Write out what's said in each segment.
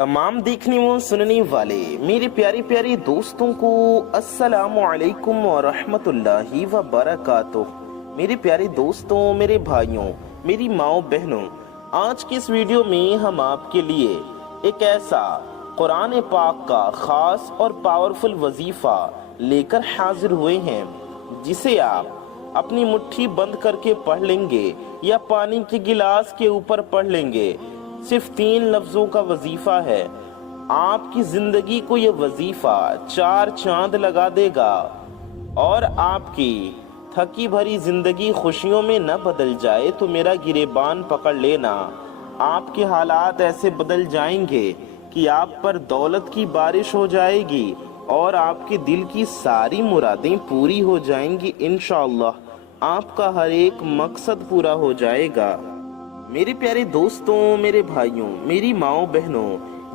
तमाम देखने व सुनने वाले मेरे प्यारे प्यारे दोस्तों को अस्सलामु अलैकुम व रहमतुल्लाहि व बरकातुहू। मेरे प्यारे दोस्तों, मेरे भाइयों, मेरी माओ बहनों, आज की इस वीडियो में हम आपके लिए एक ऐसा कुरान पाक का ख़ास और पावरफुल वजीफ़ा लेकर हाजिर हुए हैं जिसे आप अपनी मुट्ठी बंद करके पढ़ लेंगे या पानी के गिलास के ऊपर पढ़ लेंगे। सिर्फ 3 लफ्जों का वजीफा है। आपकी जिंदगी को ये वजीफा 4 चांद लगा देगा और आपकी थकी भरी जिंदगी खुशियों में न बदल जाए तो मेरा गिरेबान पकड़ लेना। आपके हालात ऐसे बदल जाएंगे कि आप पर दौलत की बारिश हो जाएगी और आपके दिल की सारी मुरादें पूरी हो जाएंगी। इंशाअल्लाह आपका हर एक मकसद पूरा हो जाएगा। मेरे प्यारे दोस्तों, मेरे भाइयों, मेरी माओ बहनों,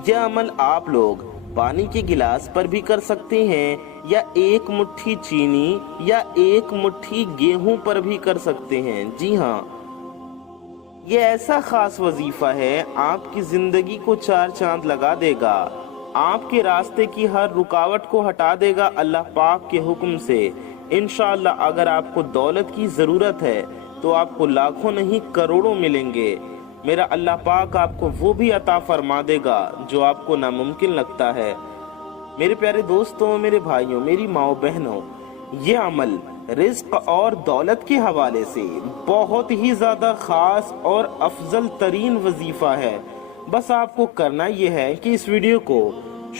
यह अमल आप लोग पानी के गिलास पर भी कर सकते हैं या एक मुट्ठी चीनी या एक मुट्ठी गेहूं पर भी कर सकते हैं। जी हाँ, ये ऐसा खास वजीफा है, आपकी जिंदगी को 4 चांद लगा देगा, आपके रास्ते की हर रुकावट को हटा देगा अल्लाह पाक के हुक्म से। इंशाअल्लाह अगर आपको दौलत की जरूरत है तो आपको लाखों नहीं करोड़ों मिलेंगे। मेरा अल्लाह पाक आपको वो भी अता फरमा देगा जो आपको नामुमकिन लगता है। मेरे प्यारे दोस्तों, मेरे भाइयों, मेरी माओ बहनों, ये अमल रिज्क और दौलत के हवाले से बहुत ही ज्यादा खास और अफजल तरीन वजीफा है। बस आपको करना ये है कि इस वीडियो को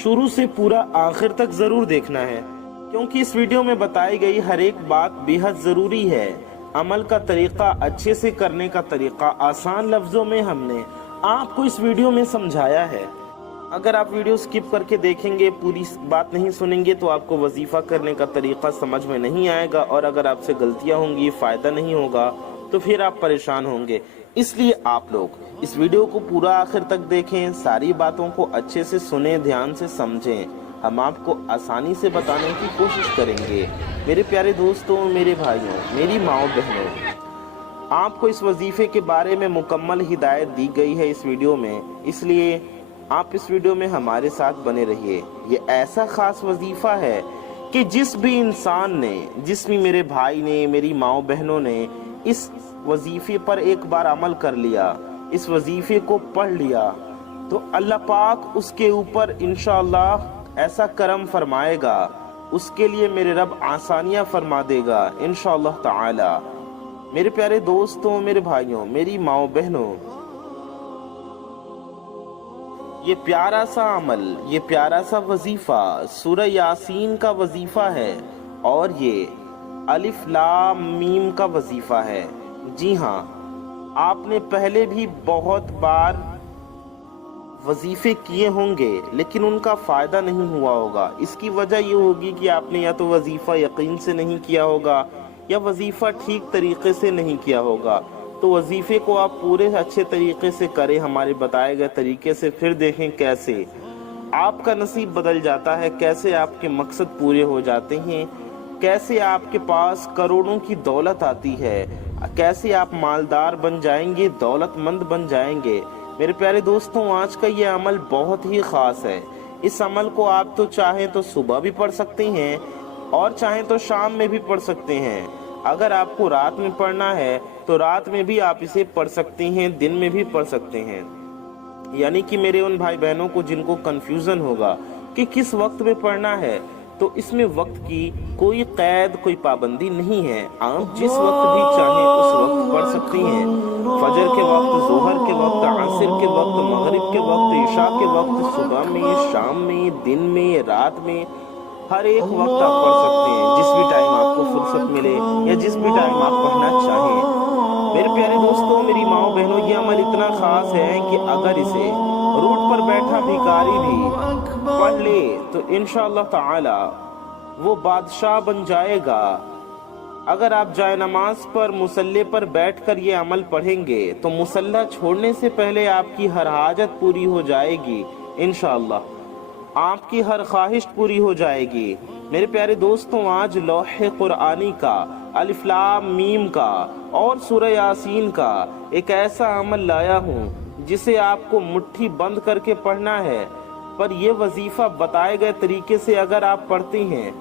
शुरू से पूरा आखिर तक जरूर देखना है, क्योंकि इस वीडियो में बताई गई हर एक बात बेहद जरूरी है। अमल का तरीका, अच्छे से करने का तरीका आसान लफ्जों में हमने आपको इस वीडियो में समझाया है। अगर आप वीडियो स्किप करके देखेंगे, पूरी बात नहीं सुनेंगे तो आपको वजीफा करने का तरीका समझ में नहीं आएगा और अगर आपसे गलतियां होंगी, फायदा नहीं होगा तो फिर आप परेशान होंगे। इसलिए आप लोग इस वीडियो को पूरा आखिर तक देखें, सारी बातों को अच्छे से सुने, ध्यान से समझें। हम आपको आसानी से बताने की कोशिश करेंगे। मेरे प्यारे दोस्तों, मेरे भाइयों, मेरी माओ बहनों, आपको इस वजीफे के बारे में मुकम्मल हिदायत दी गई है इस वीडियो में, इसलिए आप इस वीडियो में हमारे साथ बने रहिए। ये ऐसा खास वजीफा है कि जिस भी इंसान ने, जिस भी मेरे भाई ने, मेरी माओ बहनों ने इस वजीफे पर एक बार अमल कर लिया, इस वजीफे को पढ़ लिया, तो अल्लाह पाक उसके ऊपर इंशाअल्लाह ऐसा करम फरमाएगा, उसके लिए मेरे रब आसानियां फरमा देगा इंशाअल्लाह ताला। मेरे प्यारे दोस्तों, मेरे भाइयों, मेरी माओ बहनों, ये प्यारा सा अमल, ये प्यारा सा वजीफा सूरह यासीन का वजीफा है और ये अलिफ लाम मीम का वजीफा है। जी हाँ, आपने पहले भी बहुत बार वजीफे किए होंगे लेकिन उनका फायदा नहीं हुआ होगा। इसकी वजह ये होगी कि आपने या तो वजीफा यकीन से नहीं किया होगा या वजीफा ठीक तरीके से नहीं किया होगा। तो वजीफे को आप पूरे अच्छे तरीके से करें, हमारे बताए गए तरीके से, फिर देखें कैसे आपका नसीब बदल जाता है, कैसे आपके मकसद पूरे हो जाते हैं, कैसे आपके पास करोड़ों की दौलत आती है, कैसे आप मालदार बन जाएंगे, दौलतमंद बन जाएंगे। मेरे प्यारे दोस्तों, आज का ये अमल बहुत ही खास है। इस अमल को आप तो चाहें तो सुबह भी पढ़ सकते हैं और चाहें तो शाम में भी पढ़ सकते हैं। अगर आपको रात में पढ़ना है तो रात में भी आप इसे पढ़ सकते हैं, दिन में भी पढ़ सकते हैं। यानी कि मेरे उन भाई बहनों को जिनको कंफ्यूजन होगा कि किस वक्त में पढ़ना है, तो इसमें वक्त की कोई कैद, कोई पाबंदी नहीं है। आप जिस वक्त भी चाहें उस वक्त पढ़ सकती हैं। फजर के वक्त, जोहर के वक्त, असर के वक्त, मगरिब के वक्त, इशा के वक्त, सुबह में, शाम में, दिन में, रात में, हर एक वक्त आप पढ़ सकते हैं, जिस भी टाइम आपको फुर्सत मिले या जिस भी टाइम आप पढ़ना चाहें। मेरे प्यारे दोस्तों, मेरी माओ बहनों, ये अमल इतना खास है कि अगर इसे रोड पर बैठा भिखारी भी पढ़ ले तो इंशाअल्लाह ताला वो बादशाह बन जाएगा। अगर आप जाए नमाज पर, मुसल्ले पर बैठकर ये अमल पढ़ेंगे तो मुसल्ला छोड़ने से पहले आपकी हर हाजत पूरी हो जाएगी इंशाअल्लाह, आपकी हर ख्वाहिश पूरी हो जाएगी। मेरे प्यारे दोस्तों, आज लौहे कुरानी का, अलिफ लाम मीम का और सूरह यासीन का एक ऐसा अमल लाया हूँ जिसे आपको मुट्ठी बंद करके पढ़ना है, पर यह वजीफा बताए गए तरीके से अगर आप पढ़ते हैं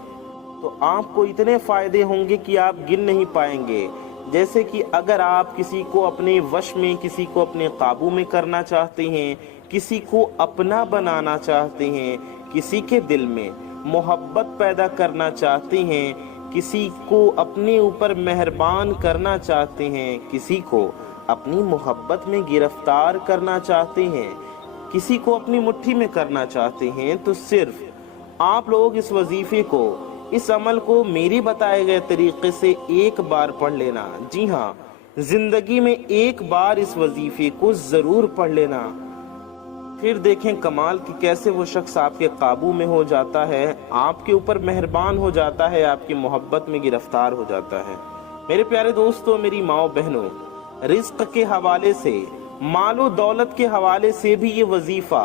तो आपको इतने फायदे होंगे कि आप गिन नहीं पाएंगे। जैसे कि अगर आप किसी को अपने वश में, किसी को अपने काबू में करना चाहते हैं, किसी को अपना बनाना चाहते हैं, किसी के दिल में मोहब्बत पैदा करना चाहते हैं, किसी को अपने ऊपर मेहरबान करना चाहते हैं, किसी को अपनी मोहब्बत में गिरफ्तार करना चाहते हैं, किसी को अपनी मुट्ठी में करना चाहते हैं, तो सिर्फ आप लोग इस वजीफे को, इस अमल को मेरे बताए गए तरीके से एक बार पढ़ लेना। जी हाँ, जिंदगी में एक बार इस वजीफे को जरूर पढ़ लेना। फिर देखें कमाल कि कैसे वो शख्स आपके काबू में हो जाता है, आपके ऊपर मेहरबान हो जाता है, आपकी मोहब्बत में गिरफ्तार हो जाता है। मेरे प्यारे दोस्तों, मेरी माओ बहनों, रिज्क के हवाले से, मालो दौलत के हवाले से भी ये वजीफा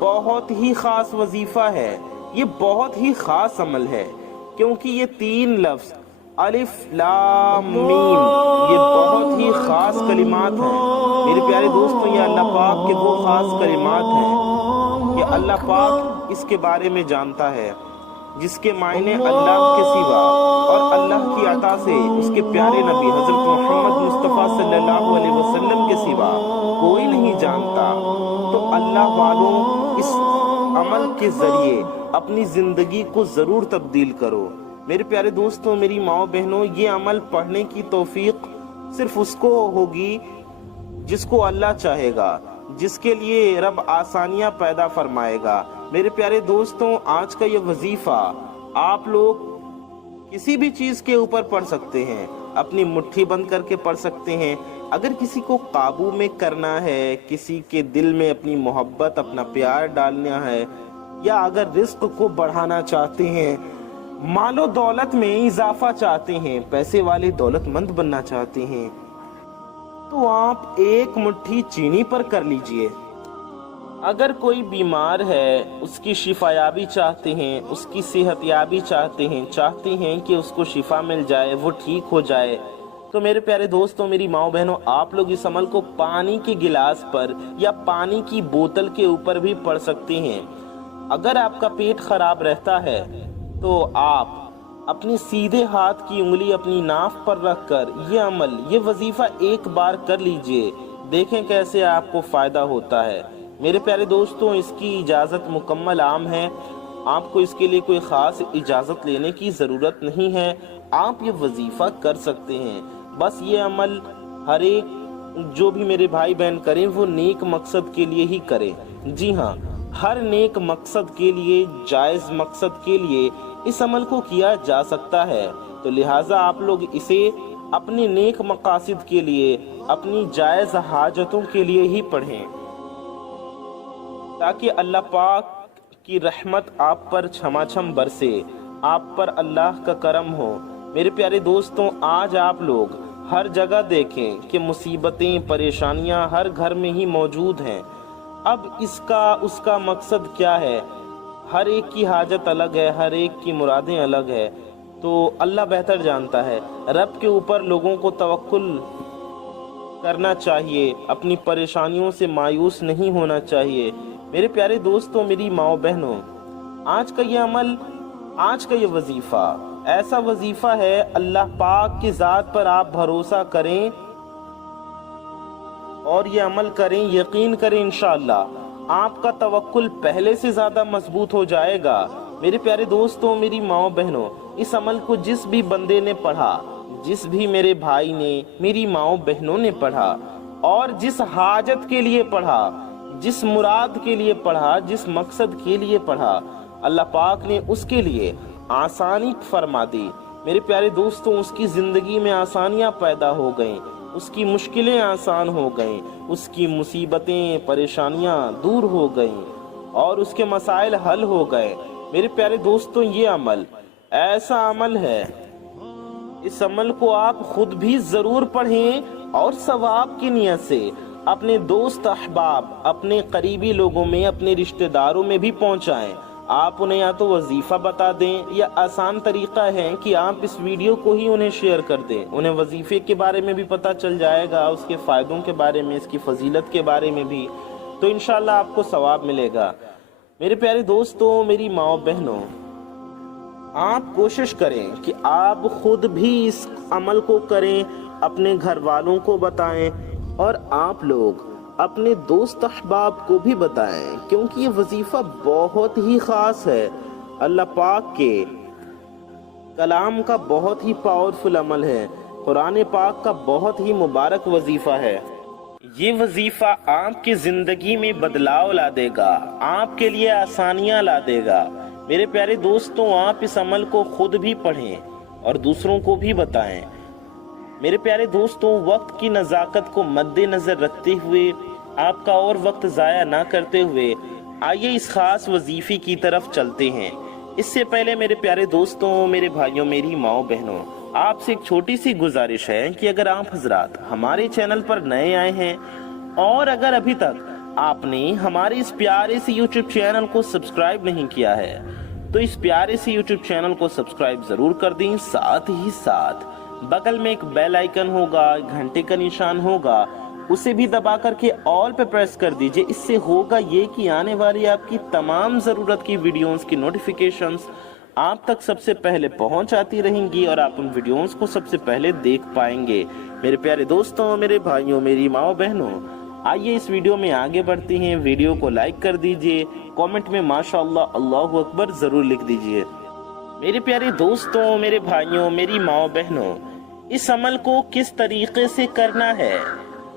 बहुत ही खास वजीफा है। ये बहुत ही खास अमल है, क्योंकि ये 3 लफ्ज अलिफ लाम मीम, ये बहुत ही खास कलिमात हैं। मेरे प्यारे दोस्तों, ये अल्लाह पाक के वो खास कलिमात हैं कि अल्लाह पाक इसके बारे में जानता है, जिसके मायने अल्लाह के सिवा और अल्लाह की अता से उसके प्यारे नबी हजरत मोहम्मद मुस्तफ़ा सल्लल्लाहु अलैहि वसल्लम के सिवा कोई नहीं जानता। तो अल्लाह वालों, इस अमल के जरिए अपनी जिंदगी को जरूर तब्दील करो। मेरे प्यारे दोस्तों, मेरी माओ बहनों, ये अमल पढ़ने की तौफीक सिर्फ उसको होगी जिसको अल्लाह चाहेगा, जिसके लिए रब आसानियां पैदा फरमाएगा। मेरे प्यारे दोस्तों, आज का ये वजीफा आप लोग किसी भी चीज के ऊपर पढ़ सकते हैं, अपनी मुट्ठी बंद करके पढ़ सकते हैं। अगर किसी को काबू में करना है, किसी के दिल में अपनी मोहब्बत, अपना प्यार डालना है, या अगर रिस्क को बढ़ाना चाहते हैं, मालो दौलत में इजाफा चाहते हैं, पैसे वाले दौलतमंद बनना चाहते हैं, तो आप एक मुट्ठी चीनी पर कर लीजिए। अगर कोई बीमार है, उसकी शिफायाबी चाहते हैं, उसकी सेहतयाबी चाहते हैं कि उसको शिफा मिल जाए, वो ठीक हो जाए, तो मेरे प्यारे दोस्तों, मेरी माओ बहनों, आप लोग इस अमल को पानी के गिलास पर या पानी की बोतल के ऊपर भी पढ़ सकते हैं। अगर आपका पेट खराब रहता है तो आप अपनी सीधे हाथ की उंगली अपनी नाफ पर रखकर ये अमल, ये वजीफा एक बार कर लीजिए, देखें कैसे आपको फायदा होता है। मेरे प्यारे दोस्तों, इसकी इजाज़त मुकम्मल आम है, आपको इसके लिए कोई ख़ास इजाज़त लेने की ज़रूरत नहीं है, आप ये वजीफ़ा कर सकते हैं। बस ये अमल हर एक जो भी मेरे भाई बहन करें वो नेक मकसद के लिए ही करें। जी हाँ, हर नेक मकसद के लिए, जायज़ मकसद के लिए इस अमल को किया जा सकता है, तो लिहाजा आप लोग इसे अपने नेक मकासिद के लिए, अपनी जायज़ हाजतों के लिए ही पढ़ें, ताकि अल्लाह पाक की रहमत आप पर छमाछम बरसे, आप पर अल्लाह का करम हो। मेरे प्यारे दोस्तों, आज आप लोग हर जगह देखें कि मुसीबतें, परेशानियां हर घर में ही मौजूद हैं। अब इसका उसका मकसद क्या है? हर एक की हाजत अलग है, हर एक की मुरादें अलग है, तो अल्लाह बेहतर जानता है। रब के ऊपर लोगों को तवक्कुल करना चाहिए, अपनी परेशानियों से मायूस नहीं होना चाहिए। मेरे प्यारे दोस्तों, मेरी माओ बहनों, आज का ये अमल, आज का ये वजीफा ऐसा वजीफा है, अल्लाह पाक की ज़ात पर आप भरोसा करें और ये अमल करें, यकीन करें, इंशाअल्लाह आपका तवक्कुल पहले से ज़्यादा मजबूत हो जाएगा। मेरे प्यारे दोस्तों, मेरी माओ बहनों, इस अमल को जिस भी बंदे ने पढ़ा, जिस भी मेरे भाई ने, मेरी माओ बहनों ने पढ़ा, और जिस हाजत के लिए पढ़ा, जिस मुराद के लिए पढ़ा, जिस मकसद के लिए पढ़ा, अल्लाह पाक ने उसके लिए आसानी फरमा दी। मेरे प्यारे दोस्तों, उसकी ज़िंदगी में आसानियाँ पैदा हो गईं, उसकी मुश्किलें आसान हो गईं, उसकी मुसीबतें, परेशानियाँ दूर हो गईं और उसके मसाइल हल हो गए। मेरे प्यारे दोस्तों, ये अमल ऐसा अमल है, इस अमल को आप खुद भी ज़रूर पढ़ें और सवाब की नियत से अपने दोस्त अहबाब, अपने करीबी लोगों में, अपने रिश्तेदारों में भी पहुंचाएं। آپ انہیں یا تو وظیفہ بتا دیں یا آسان طریقہ ہے کہ آپ اس ویڈیو کو ہی انہیں شیئر کر دیں، انہیں وظیفے کے بارے میں بھی پتہ چل جائے گا، اس کے فائدوں کے بارے میں، اس کی فضیلت کے بارے میں بھی، تو انشاءاللہ آپ کو ثواب ملے گا۔ میرے پیارے دوستوں، میری ماں بہنوں، آپ کوشش کریں کہ آپ خود بھی اس عمل کو کریں، اپنے گھر والوں کو بتائیں، اور آپ لوگ اپنے دوست احباب کو بھی بتائیں، کیونکہ یہ وظیفہ بہت ہی خاص ہے، اللہ پاک کے کلام کا بہت ہی پاورفل عمل ہے، قرآن پاک کا بہت ہی مبارک وظیفہ ہے۔ یہ وظیفہ آپ کی زندگی میں بدلاؤ لا دے گا، آپ کے لیے آسانیاں لا دے گا۔ میرے پیارے دوستوں، آپ اس عمل کو خود بھی پڑھیں اور دوسروں کو بھی بتائیں۔ میرے پیارے دوستوں، وقت کی نزاکت کو مد نظر رکھتے ہوئے، آپ کا اور وقت ضائع نہ کرتے ہوئے، آئیے اس خاص وظیفے کی طرف چلتے ہیں۔ اس سے پہلے میرے پیارے دوستوں، میرے بھائیوں، میری ماؤں بہنوں، آپ سے ایک چھوٹی سی گزارش ہے کہ اگر آپ حضرات ہمارے چینل پر نئے آئے ہیں اور اگر ابھی تک آپ نے ہمارے اس پیارے سے یوٹیوب چینل کو سبسکرائب نہیں کیا ہے تو اس پیارے سے یوٹیوب چینل کو سبسکرائب ضرور کر دیں، ساتھ ہی ساتھ بغل میں ایک بیل آئیکن ہوگا، گھنٹے کا نشان ہوگا، اسے بھی دبا کر کے آل پہ پریس کر دیجئے۔ اس سے ہوگا یہ کہ آنے والی آپ کی تمام ضرورت کی ویڈیوز کی نوٹیفیکیشنز آپ تک سب سے پہلے پہنچ آتی رہیں گی اور آپ ان ویڈیوز کو سب سے پہلے دیکھ پائیں گے۔ میرے پیارے دوستوں، میرے بھائیوں، میری ماں بہنوں، آئیے اس ویڈیو میں آگے بڑھتے ہیں۔ ویڈیو کو لائک کر دیجئے، کومنٹ میں ماشاءاللہ اللہ اکبر ضرور لکھ دیجئے۔ میرے پیارے دوستوں، میرے بھائیوں، میری ماں بہنوں، اس عمل کو کس طریقے سے کرنا ہے،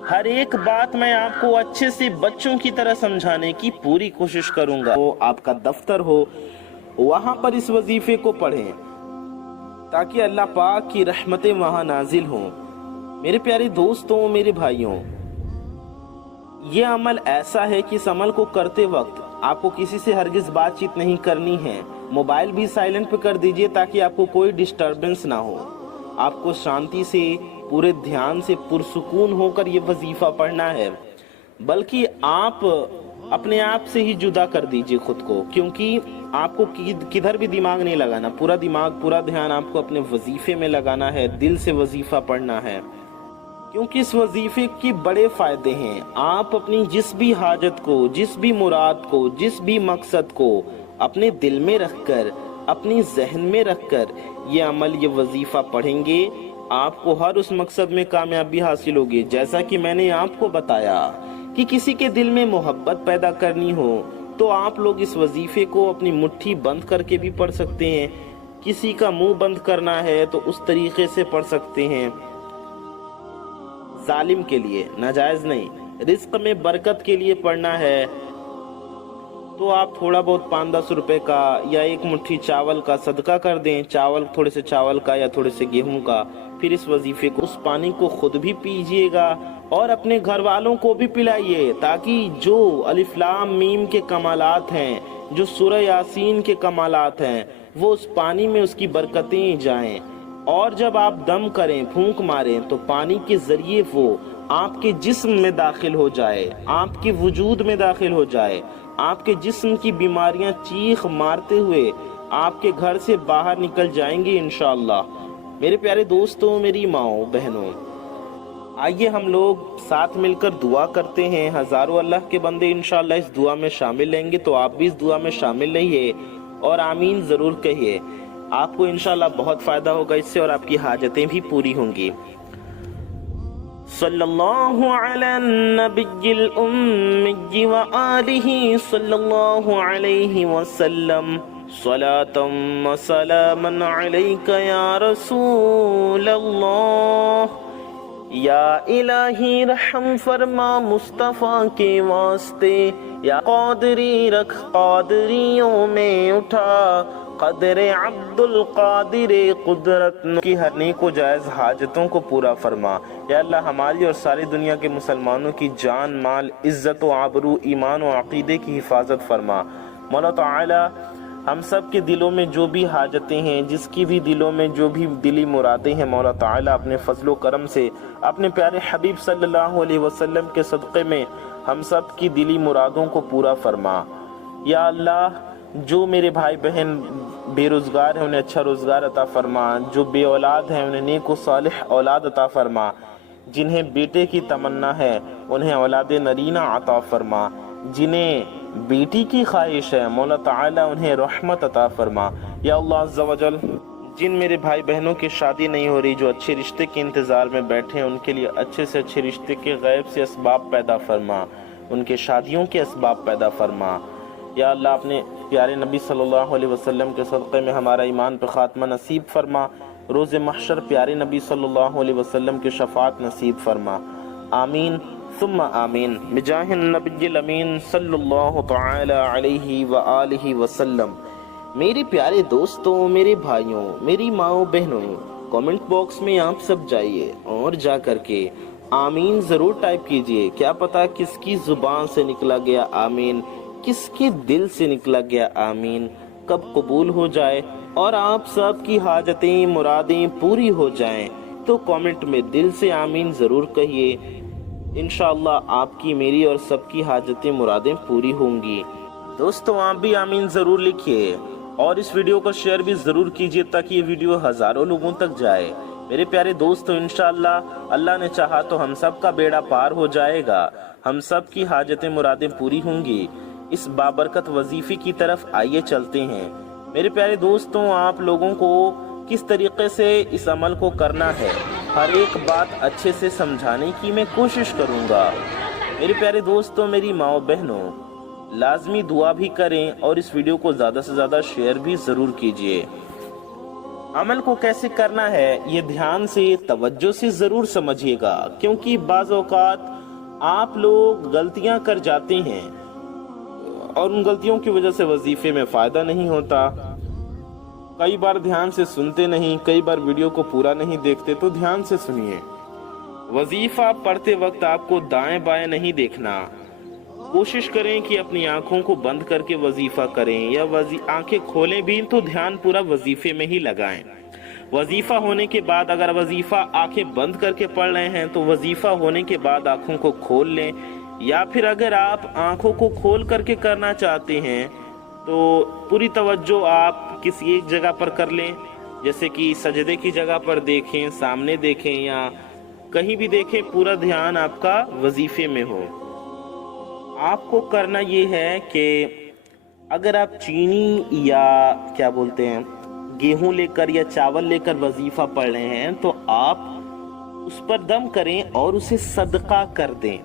ہر ایک بات میں آپ کو اچھے سے بچوں کی طرح سمجھانے کی پوری کوشش کروں گا۔ وہ آپ کا دفتر ہو، وہاں پر اس وظیفے کو پڑھیں تاکہ اللہ پاک کی رحمتیں وہاں نازل ہوں۔ میرے پیارے دوستوں، میرے بھائیوں، یہ عمل ایسا ہے کہ اس عمل کو کرتے وقت آپ کو کسی سے ہرگز بات چیت نہیں کرنی ہے، موبائل بھی سائلنٹ پہ کر دیجئے تاکہ آپ کو کوئی ڈسٹربنس نہ ہو۔ آپ کو شانتی سے، پورے دھیان سے، پرسکون ہو کر یہ وظیفہ پڑھنا ہے، بلکہ آپ اپنے آپ سے ہی جدا کر دیجئے خود کو، کیونکہ آپ کو کدھر بھی دماغ نہیں لگانا، پورا دماغ، پورا دھیان آپ کو اپنے وظیفے میں لگانا ہے، دل سے وظیفہ پڑھنا ہے، کیونکہ اس وظیفے کی بڑے فائدے ہیں۔ آپ اپنی جس بھی حاجت کو، جس بھی مراد کو، جس بھی مقصد کو اپنے دل میں رکھ کر، اپنی ذہن میں رکھ کر یہ عمل، یہ وظیفہ پڑھیں گے، آپ کو ہر اس مقصد میں کامیابی حاصل ہوگی۔ جیسا کہ میں نے آپ کو بتایا کہ کسی کے دل میں محبت پیدا کرنی ہو تو آپ لوگ اس وظیفے کو اپنی مٹھی بند کر کے بھی پڑھ سکتے ہیں، کسی کا منہ بند کرنا ہے تو اس طریقے سے پڑھ سکتے ہیں، ظالم کے لیے، ناجائز نہیں۔ رزق میں برکت کے لیے پڑھنا ہے تو آپ تھوڑا بہت 5-10 روپے کا یا ایک مٹھی چاول کا صدقہ کر دیں، تھوڑے سے چاول کا یا تھوڑے سے گیہوں کا، پھر اس وظیفے کو، اس پانی کو خود بھی پیجئے گا اور اپنے گھر والوں کو بھی پلائیے، تاکہ جو الف لام میم کے کمالات ہیں، جو سورہ یاسین کے کمالات ہیں، وہ اس پانی میں اس کی برکتیں جائیں، اور جب آپ دم کریں، پھونک ماریں، تو پانی کے ذریعے وہ آپ کے جسم میں داخل ہو جائے، آپ کے وجود میں داخل ہو جائے، آپ کے جسم کی بیماریاں چیخ مارتے ہوئے آپ کے گھر سے باہر نکل جائیں گے انشاءاللہ۔ میرے پیارے دوستوں، میری ماؤں بہنوں، آئیے ہم لوگ ساتھ مل کر دعا کرتے ہیں۔ ہزاروں اللہ کے بندے انشاءاللہ اس دعا میں شامل لیں گے، تو آپ بھی اس دعا میں شامل رہیے اور آمین ضرور کہیے۔ آپ کو انشاءاللہ بہت فائدہ ہوگا اس سے اور آپ کی حاجتیں بھی پوری ہوں گی۔ صلی اللہ علی النبی الأمی وآلہ صلی اللہ علیہ وسلم، صلاة و سلاما علیک یا رسول اللہ۔ یا الہی رحم فرما مصطفیٰ کے واسطے، یا قادری رکھ قادریوں میں اٹھا، قدر عبد القادر قدرت کی ہر نیک و جائز حاجتوں کو پورا فرما۔ یا اللہ ہماری اور ساری دنیا کے مسلمانوں کی جان، مال، عزت و آبرو، ایمان و عقیدے کی حفاظت فرما۔ مولا تعالی ہم سب کے دلوں میں جو بھی حاجتیں ہیں، جس کی بھی دلوں میں جو بھی دلی مرادیں ہیں، مولا تعالی اپنے فضل و کرم سے، اپنے پیارے حبیب صلی اللہ علیہ وسلم کے صدقے میں ہم سب کی دلی مرادوں کو پورا فرما۔ یا اللہ جو میرے بھائی بہن بے روزگار ہیں انہیں اچھا روزگار عطا فرما، جو بے اولاد ہیں انہیں نیک و صالح اولاد عطا فرما، جنہیں بیٹے کی تمنا ہے انہیں اولاد نرینہ عطا فرما، جنہیں بیٹی کی خواہش ہے مولا تعالیٰ انہیں رحمت عطا فرما۔ یا اللہ عز و جل، جن میرے بھائی بہنوں کی شادی نہیں ہو رہی، جو اچھے رشتے کے انتظار میں بیٹھے ہیں، ان کے لیے اچھے سے اچھے رشتے کے غیب سے اسباب پیدا فرما، ان کے شادیوں کے اسباب پیدا فرما۔ یا اللہ اپنے پیارے نبی صلی اللہ علیہ وسلم کے صدقے میں ہمارا ایمان پہ خاتمہ نصیب فرما، روز محشر پیارے نبی صلی اللہ علیہ وسلم کی شفاعت نصیب فرما، آمین ثم آمین بجاہ النبی الامین صلی اللہ تعالی علیہ وآلہ وسلم۔ میرے پیارے دوستوں، میرے بھائیوں، میری ماؤں بہنوں، کامنٹ باکس میں آپ سب جائیے اور جا کر کے آمین ضرور ٹائپ کیجئے۔ کیا پتا کس کی زبان سے نکلا گیا آمین، کس کے دل سے نکلا گیا آمین، کب قبول ہو جائے اور آپ سب کی حاجتیں مرادیں پوری ہو جائیں۔ تو کامنٹ میں دل سے آمین ضرور کہیے، انشاءاللہ آپ کی، میری اور سب کی حاجتیں مرادیں پوری ہوں گی۔ دوستوں آپ بھی آمین ضرور لکھیے اور اس ویڈیو کو شیئر بھی ضرور کیجیے تاکہ یہ ویڈیو ہزاروں لوگوں تک جائے۔ میرے پیارے دوستوں، انشاءاللہ اللہ نے چاہا تو ہم سب کا بیڑا پار ہو جائے گا، ہم سب کی حاجتیں مرادیں پوری ہوں گی۔ اس بابرکت وظیفے کی طرف آئیے چلتے ہیں۔ میرے پیارے دوستوں، آپ لوگوں کو کس طریقے سے اس عمل کو کرنا ہے، ہر ایک بات اچھے سے سمجھانے کی میں کوشش کروں گا۔ میرے پیارے دوستوں، میری ماؤں بہنوں، لازمی دعا بھی کریں اور اس ویڈیو کو زیادہ سے زیادہ شیئر بھی ضرور کیجیے۔ عمل کو کیسے کرنا ہے یہ دھیان سے، توجہ سے ضرور سمجھیے گا، کیونکہ بعض اوقات آپ لوگ غلطیاں کر جاتے ہیں اور ان غلطیوں کی وجہ سے وظیفے میں فائدہ نہیں ہوتا۔ کئی بار دھیان سے سنتے نہیں، کئی بار ویڈیو کو پورا نہیں دیکھتے، تو دھیان سے سنیے۔ وظیفہ پڑھتے وقت آپ کو دائیں بائیں نہیں دیکھنا، کوشش کریں کہ اپنی آنکھوں کو بند کر کے وظیفہ کریں، یا آنکھیں کھولیں بھی تو دھیان پورا وظیفے میں ہی لگائیں۔ وظیفہ ہونے کے بعد اگر وظیفہ آنکھیں بند کر کے پڑھ رہے ہیں تو وظیفہ ہونے کے بعد آنکھوں کو کھول لیں، یا پھر اگر آپ آنکھوں کو کھول کر کے کرنا چاہتے ہیں تو پوری توجہ آپ کسی ایک جگہ پر کر لیں، جیسے کہ سجدے کی جگہ پر دیکھیں، سامنے دیکھیں یا کہیں بھی دیکھیں، پورا دھیان آپ کا وظیفے میں ہو۔ آپ کو کرنا یہ ہے کہ اگر آپ چینی یا کیا بولتے ہیں گیہوں لے کر یا چاول لے کر وظیفہ پڑھ رہے ہیں تو آپ اس پر دم کریں اور اسے صدقہ کر دیں۔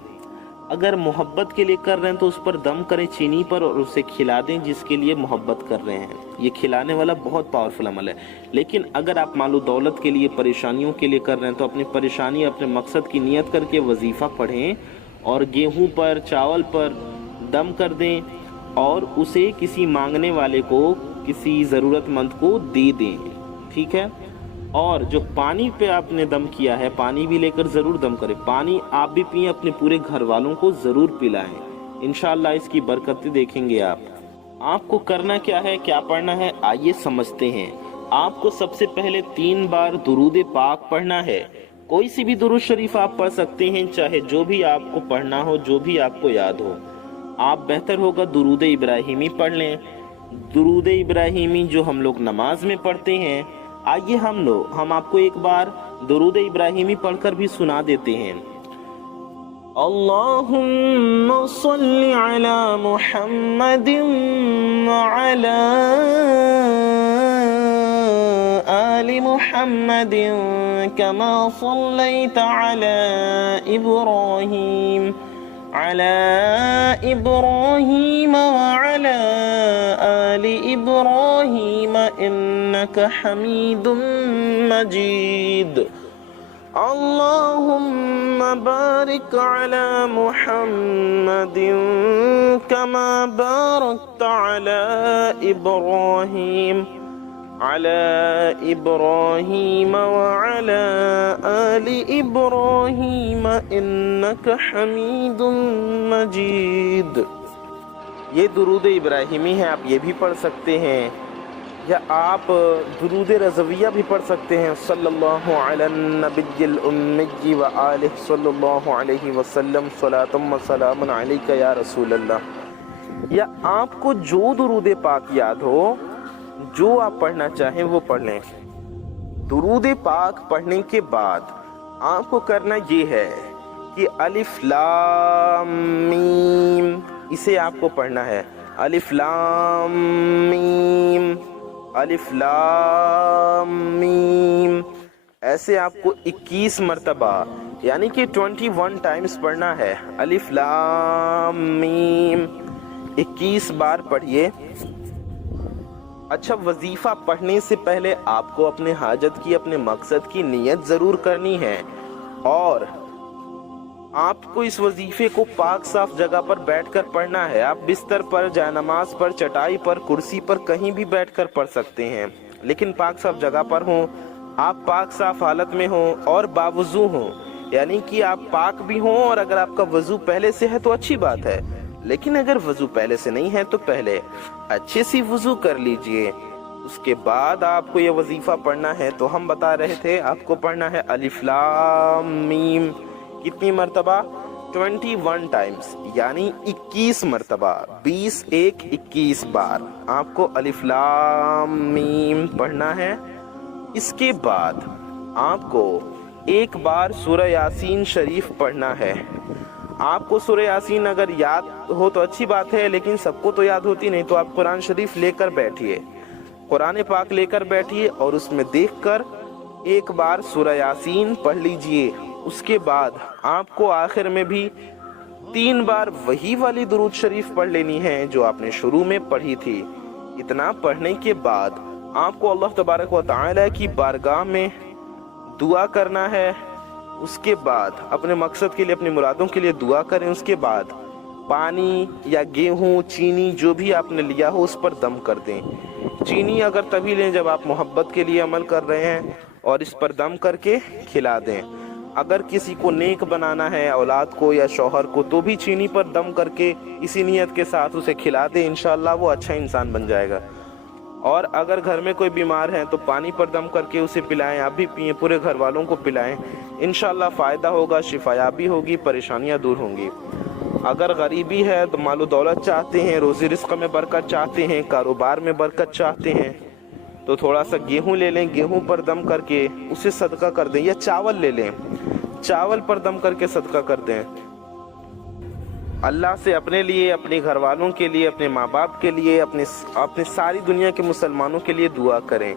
اگر محبت کے لیے کر رہے ہیں تو اس پر دم کریں چینی پر اور اسے کھلا دیں جس کے لیے محبت کر رہے ہیں۔ یہ کھلانے والا بہت پاورفل عمل ہے۔ لیکن اگر آپ مال و دولت کے لیے، پریشانیوں کے لیے کر رہے ہیں تو اپنی پریشانی، اپنے مقصد کی نیت کر کے وظیفہ پڑھیں اور گیہوں پر، چاول پر دم کر دیں اور اسے کسی مانگنے والے کو، کسی ضرورت مند کو دے دیں، ٹھیک ہے؟ اور جو پانی پہ آپ نے دم کیا ہے، پانی بھی لے کر ضرور دم کریں، پانی آپ بھی پئیں، اپنے پورے گھر والوں کو ضرور پلائیں، انشاءاللہ اس کی برکتیں دیکھیں گے آپ۔ آپ کو کرنا کیا ہے، کیا پڑھنا ہے، آئیے سمجھتے ہیں۔ آپ کو سب سے پہلے 3 بار درود پاک پڑھنا ہے۔ کوئی سی بھی درود شریف آپ پڑھ سکتے ہیں، چاہے جو بھی آپ کو پڑھنا ہو، جو بھی آپ کو یاد ہو۔ آپ بہتر ہوگا درود ابراہیمی پڑھ لیں، درود ابراہیمی جو ہم لوگ نماز میں پڑھتے ہیں۔ آئیے ہم آپ کو ایک بار درود ابراہیمی پڑھ کر بھی سنا دیتے ہیں۔ اللہم صلی علی محمد وعلی آل محمد کما صلیت علی ابراہیم وعلى آل إبراهيم إنك حميد مجيد اللهم بارك على محمد كما باركت على إبراهيم وعلى آل إبراهيم إنك حميد مجيد۔ یہ درود ابراہیمی ہے، آپ یہ بھی پڑھ سکتے ہیں، یا آپ درود رضویہ بھی پڑھ سکتے ہیں۔ صلی اللہ علی النبی الامی وآلہ صلی اللہ علیہ وسلم صلاۃ و سلام علیک یا رسول اللہ۔ या आपको जो दुरूद पाक याद हो, जो आप पढ़ना चाहें वो पढ़ लें। दुरूद पाक पढ़ने के बाद आपको करना ये है कि अलिफ लाम मीम, इसे आपको पढ़ना है। अलिफ लाम मीम, अलिफ लाम मीम, ऐसे आपको 21 मरतबा यानी कि 21 टाइम्स पढ़ना है। अलिफ लाम मीम 21 बार पढ़िए। अच्छा, वजीफा पढ़ने से पहले आपको अपने हाजत की, अपने मकसद की नियत ज़रूर करनी है और आपको इस वजीफे को पाक साफ जगह पर बैठकर पढ़ना है। आप बिस्तर पर, जायनमाज पर, चटाई पर, कुर्सी पर कहीं भी बैठकर पढ़ सकते हैं, लेकिन पाक साफ जगह पर हों, आप पाक साफ हालत में हों और बावुज़ू हों, यानी कि आप पाक भी हों और अगर आपका वजू पहले से है तो अच्छी बात है, लेकिन अगर वजू पहले से नहीं है तो पहले अच्छे सी वजू कर लीजिए। उसके बाद आपको ये वजीफा पढ़ना है। तो हम बता रहे थे आपको पढ़ना है अलिफ लाम मीम कितनी मरतबा? 21 टाइम्स, यानी 21 मरतबा, 20 1 21 बार आपको अलिफ लाम मीम पढ़ना है। इसके बाद आपको एक बार सूरह यासीन शरीफ पढ़ना है। आपको सूरह यासीन अगर याद हो तो अच्छी बात है, लेकिन सबको तो याद होती नहीं, तो आप कुरान शरीफ लेकर बैठिए, कुरान पाक लेकर बैठिए और उसमें देखकर एक बार सूरह यासीन पढ़ लीजिए। उसके बाद आपको आखिर में भी 3 बार वही वाली दुरूद शरीफ पढ़ लेनी है जो आपने शुरू में पढ़ी थी। इतना पढ़ने के बाद आपको अल्लाह तबारक व तआला की बारगाह में दुआ करना है। उसके बाद अपने मकसद के लिए, अपनी मुरादों के लिए दुआ करें। उसके बाद पानी या गेहूं, चीनी जो भी आपने लिया हो उस पर दम कर दें। चीनी अगर तभी लें जब आप मोहब्बत के लिए अमल कर रहे हैं और इस पर दम करके खिला दें। अगर किसी को नेक बनाना है, औलाद को या शौहर को, तो भी चीनी पर दम करके इसी नियत के साथ उसे खिला दें, इंशाअल्लाह वो अच्छा इंसान बन जाएगा। और अगर घर में कोई बीमार है तो पानी पर दम करके उसे पिलाएं, आप भी पिएं, पूरे घर वालों को पिलाएं, इंशाअल्लाह फ़ायदा होगा, शिफायाबी होगी, परेशानियां दूर होंगी। अगर गरीबी है तो मालो दौलत चाहते हैं, रोज़ी रिस्क में बरकत चाहते हैं, कारोबार में बरकत चाहते हैं, तो थोड़ा सा गेहूं ले लें, गेहूं पर दम करके उसे सदका कर दें, या चावल ले लें, चावल पर दम करके सदका कर दें। अल्लाह से अपने लिए, अपने घर वालों के लिए, अपने माँ बाप के लिए, अपने सारी दुनिया के मुसलमानों के लिए दुआ करें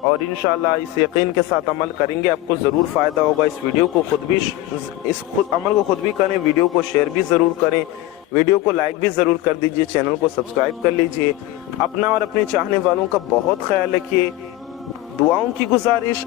और इंशाअल्लाह इस यकीन के साथ अमल करेंगे, आपको ज़रूर फ़ायदा होगा। इस वीडियो को अमल को खुद भी करें, वीडियो को शेयर भी ज़रूर करें, वीडियो को लाइक भी ज़रूर कर दीजिए, चैनल को सब्सक्राइब कर लीजिए। अपना और अपने चाहने वालों का बहुत ख्याल रखिए। दुआओं की गुजारिश,